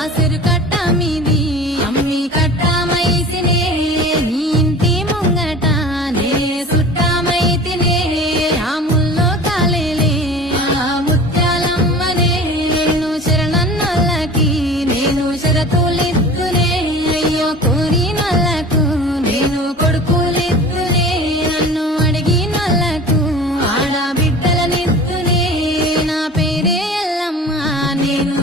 ఆసిరు కట్ట మీది అమ్మి కట్ట మైసినే నీ ఇంటి ముంగట నే సుట్టమైతినే ఆ ముల్లో కాలేలే ఆ ముత్యాలమ్మనే నిన్ను శరణన్నల్లకి నేను శరతులిత్తునే అయ్యో కోరినల్లకు నేను కొడుకులిత్తునే నన్ను అడిగినల్లకు ఆడబిడ్డలనిత్తునే నా పేరే ఎల్లమ్మ నేను